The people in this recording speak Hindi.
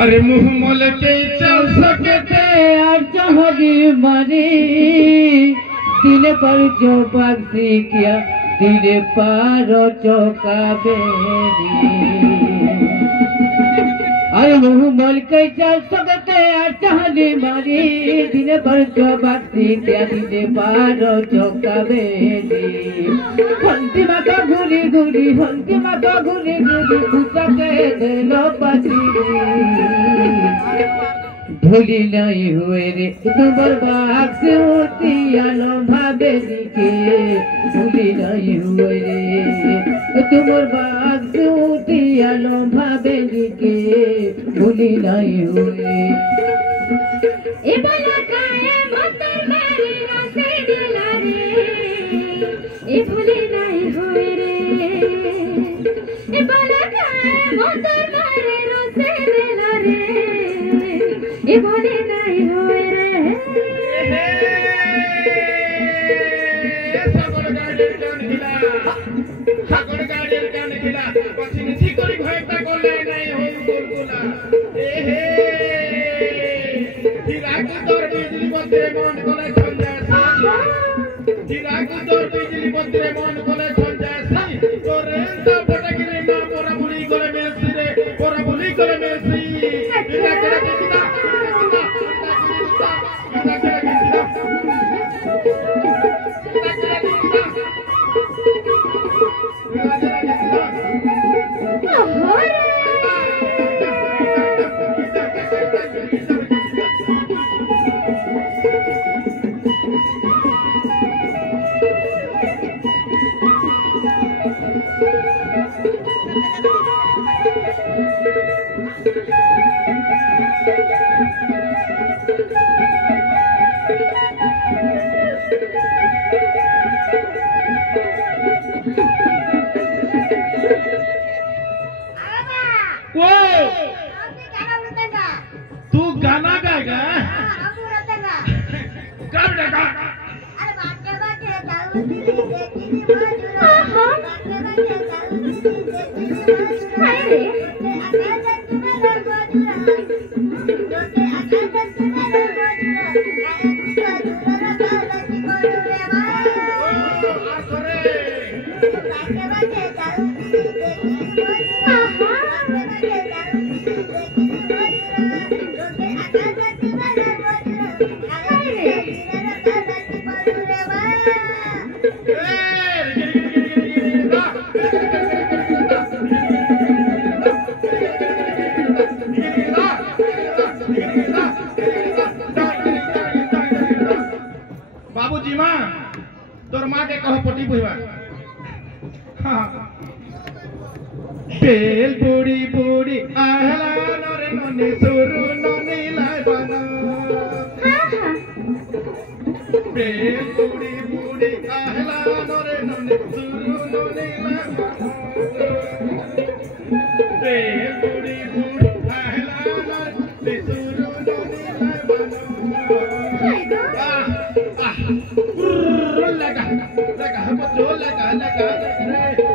अरे मुँह मोल के चल सकते और चाहोगी मरे दिल पर जो बख्शी किया दिल पर चौका बेरी अरे मुँह मोल के चल सकते और चाहोगी मरे दिल पर जो बख्शी किया दिल पर चौका बेरी हंसी माता घूरी घूरी हंसी माता घूरी घूरी पूछा के दिलो पसी भूली नहीं हुए रे तुम्हार बाग से होती आलो भावे के भूली नहीं हुए रे तुम्हार बाग से होती आलो भावे के भूली नहीं हुए ए बला काए मंतर मेरे रसे दिला रे ए भूली नहीं हुए रे ए बला काए मंतर मेरे रसे दिला रे ये भोले नहीं होए रे सागर गाड़ी गान गिला पछिन ठिकरी भयता कोले नहीं होई बुलबुला ए हे हिराक तोर बिजली बत्रे मन कोले छंजासी हिराक तोर बिजली बत्रे मन कोले छंजासी तोरे तो फटकिरे ना पोरा बुली कोले मेसी रे पोरा बुली कोले मेसी हिराक किता बाबूजी माँ तोर माँ के कहो पटी बुझवा बेल बुड़ी बुड़ी आहला नरे नने सुरु नने लाबना बेल बुड़ी बुड़ी आहला नरे नने सुरु नने लाबना बेल बुड़ी बुड़ी आहला नरे सुरु नने लाबना Laga, laga, laga, laga, laga, laga,